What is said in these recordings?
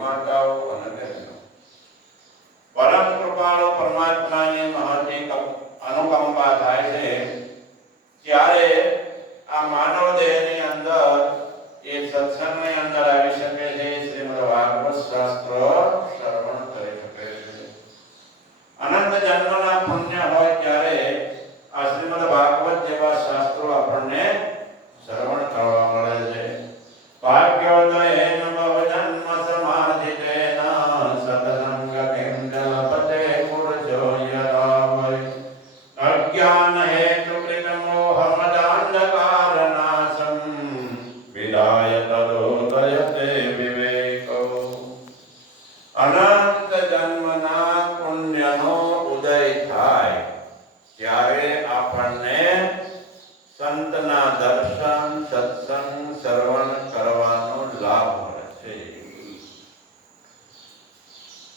માતાઓ અને બહેનો, પરમ કૃપાળુ પરમાત્માની મહતી અનુકંપા થાય છે ત્યારે આ માનવ દેહની અંદર એ સત્સંગની અંદર આવી શકે છે, શ્રીમદ ભાગવત શાસ્ત્ર શ્રવણ કરી શકે છે. અનંત જન્મના પુણ્ય હોય ત્યારે આ શ્રીમદ ભાગવત જેવા શાસ્ત્રો આપણને શ્રવણ કરવા મળે છે. ભાગ્યોદયેન ભવજન્મ સમાધિતેન સત્સંગતિં જલપતે પુરુષો યદા વૈ અજ્ઞાન હેતુકૃત મોહમદાંધકારનાશં વિદાય તદોદયતે વિવેકો. અનંત જન્મના પુણ્યનો ઉદય થાય ત્યારે આપણને સંતના દર્શન સત્સંગ શ્રવણ કરવાનો લાભ મળે છે.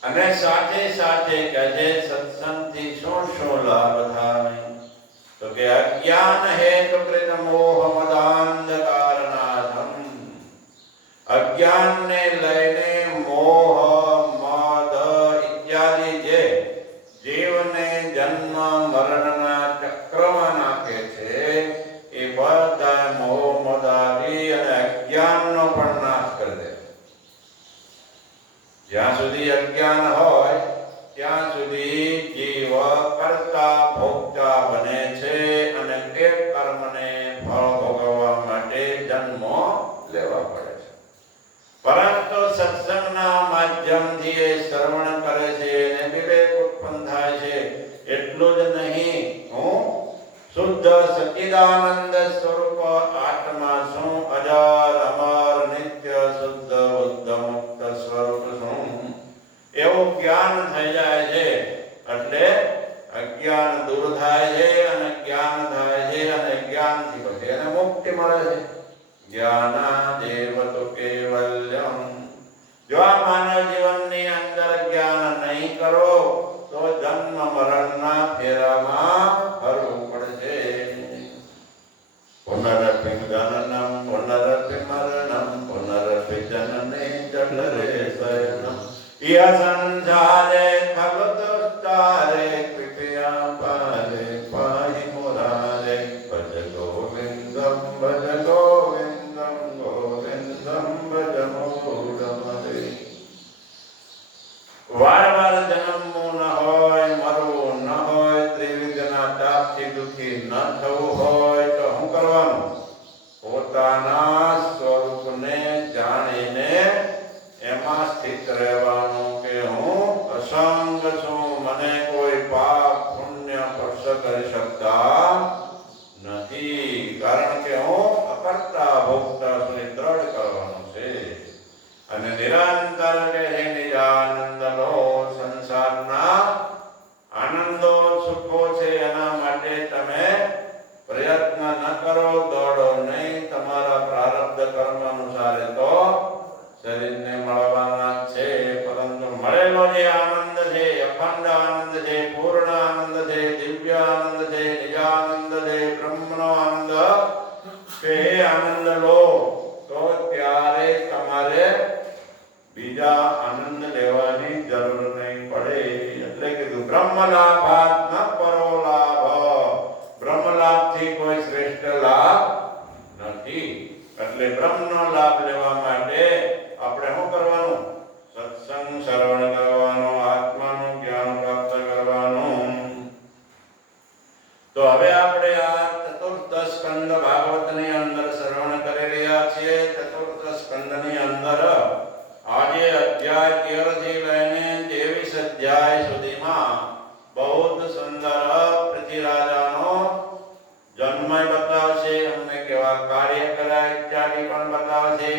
અને સાથે સાથે કહે છે સત્સંગથી શું શું લાભ થાય? તો કે અજ્ઞાન હેતુકૃત મોહ મદાંધકારનાશમ. અજ્ઞાનને લઈને મોહ મદ ઇત્યાદિ જે જીવને જન્મ મરણના ચક્રમાં નાખે છે એ બધા મોહ મદાદી અને અજ્ઞાનનો પણ નાશ કરી દે. જ્યાં સુધી અજ્ઞાન હોય ત્યાં સુધી જીવ કરતા ભોગતા બને છે અને તે કર્મને ફળ ભોગવવા માટે જન્મો લેવા પડે છે. પરંતુ સત્સંગના માધ્યમથી એ શ્રવણ કરે છે અને વિવેક ઉત્પન્ન થાય છે. એટલું જ નહીં, હું શુદ્ધ સચ્ચિદાનંદ સ્વરૂપ આત્મા છું, અજર અમર નિત્ય શુદ્ધ બુદ્ધ મુક્ત સ્વરૂપ છું એવું જ્ઞાન થઈ જાય છે. એટલે અજ્ઞાન દૂર થાય છે અને જ્ઞાન થાય છે અને જ્ઞાનથી પછી એને મુક્તિ મળે છે. જ્ઞાનાદેવ તો કૈવલ્યમ. જો આ માનવ જીવનની અંદર જ્ઞાન નહીં કરો તો જન્મ મરણના ફેરામાં ફરવું પડશે. પુનરપિ જનનમ પુનરપિ મરણમ પુનરપિ જનને જઠરે શયનમ ય સંસારે ખગતોસ્તારે કૃપયા પારે પાહિ મુરારે ભજ ગોવિંદમ ગોવિંદમ ગોવિંદમ ભજ મૂઢમતે. વારવાર જન્મવું ન હોય, મરવું ન હોય, ત્રિવિધના તાપથી દુઃખી ન થવું હોય તો શું કરવાનું? પોતાના સ્વરૂપને જાણીને એમાં સ્થિત રહેવાનું કે હું અસંગ છું, મને કોઈ પાપ પુણ્ય સ્પર્શ કરી શકતા નથી, કારણ કે હું અકર્તા ભોગતા છું એ દ્રઢ કરવાનું છે. અને નિરંતર કે હે નિજાનંદ લો. સંસારના આનંદો સુખો છે એના માટે તમે પ્રયત્ન ન કરો, દોડો નહીં. તમારા પ્રારબ્ધ કર્મ અનુસાર તો શરીરને મળવાના છે, પરંતુ મળેલો જે આનંદ છે અખંડ આનંદ છે, પૂર્ણ આનંદ છે, દિવ્ય આનંદ છે, નિજાનંદ છે, બ્રહ્મનો આનંદ છે. આનંદ લો તો ત્યારે તમારે બીજા આનંદ લેવાની જરૂર નહીં પડે. એટલે કીધું બ્રહ્મ લાભાત ન પરો લાભ. બ્રહ્મ લાભથી કોઈ શ્રેષ્ઠ લાભ નથી. એટલે બ્રહ્મનો લાભ લેવા માટે આપણે શું કરવાનું? સત્સંગ શ્રવણ કરવાનું, આત્માનું જ્ઞાન પ્રાપ્ત કરવાનું. તો હવે આપણે આ ચતુર્થ સ્કંદ ભાગવતની અંદર શ્રવણ કરી રહ્યા છીએ. ચતુર્થ સ્કંદની અંદર આજે અધ્યાય 13 થી લઈને 23 અધ્યાય સુધીમાં બહુ જ સુંદર પૃથ્વીરાજાનો જન્મ બતાવશે, અમને કેવા કાર્ય કર્યા ઇત્યાદિ પણ બતાવશે.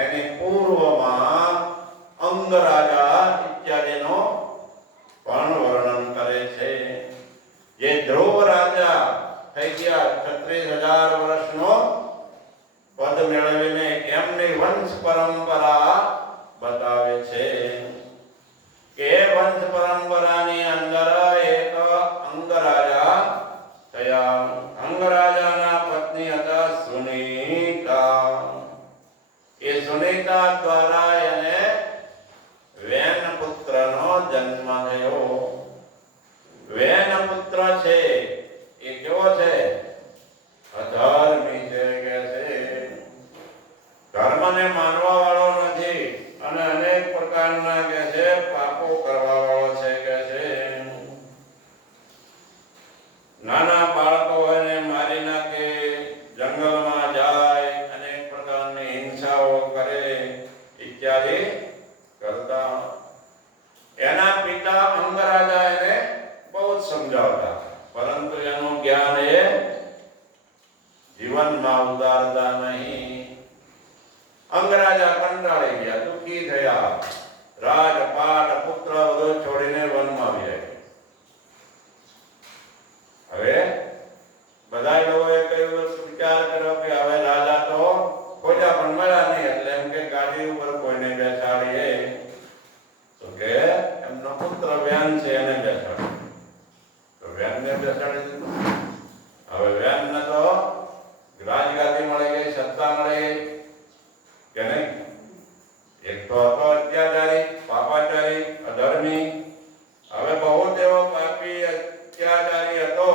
એની પૂર્વમાં અંગરાજા ઇત્યાદિનો પણ વર્ણન કરે છે. જે ધ્રુવ રાજા થઈ ગયા, 36,000 વર્ષનો પદ મેળવીને એમની વંશ પરંપરા બતાવે છે કે વંશ પરંપરાની અંદર એક અંગરાજા થયા. અંગરાજાના પત્ની હતા સુનીતા. એ સુનીતા દ્વારા એને અને અનેક પ્રકારના કે છે પાપો કરવા વાળો છે કે છે. નાના બાળકો હોય ને મારી નાખે, જંગલમાં જાય, અનેક પ્રકારની હિંસાઓ કરે ઇત્યાદિ કરતા. એના પિતા અંગરાજા એને બહુ જ સમજાવતા, પરંતુ એનું જ્ઞાન એ જીવનમાં ઉતારતા નહીં. અંગરાજા કંટાળી ગયા, દુઃખી થયા, રાજપાટ પુત્ર બધું છોડીને વનમાં આવી ગયા. હવે બધા લોકોએ કહ્યું, વિચાર કર્યો કે હવે રાજા તો ખોજા પણ મળ્યા નહીં, એટલે એમ કે ગાડી ઉપર કોઈને બેસાડીએ. તો કે એમનો પુત્ર વ્યાન છે એને બેસાડ્યો. તો વ્યાનને બેસાડી દીધું. હવે વ્યાનને તો રાજગાદી મળી ગઈ, સત્તા મળી કે નહીં. એક તો હતો અત્યાચારી, પાપાચારી, અધર્મી. હવે બહુ તેવો પાપી અત્યાચારી હતો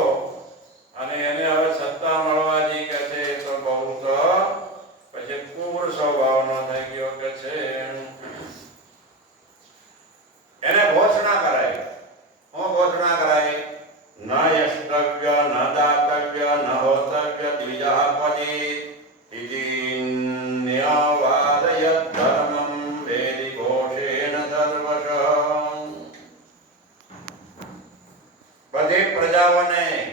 અને એને હવે સત્તા મળવાથી કે છે તો બહુ તો પછી ક્રૂર સ્વભાવનો થઈ ગયો કે છે. એને ઘોષણા કરાઈ. હું ઘોષણા કરાઈ? ન યષ્ટવ્ય ન દાતવ્ય ન હોતવ્ય દ્વિજઃ ક્વચિત ઇતિ ન્યવાદયત ધર્મં વેદિ ઘોષેણ સર્વશ. બધી પ્રજાઓને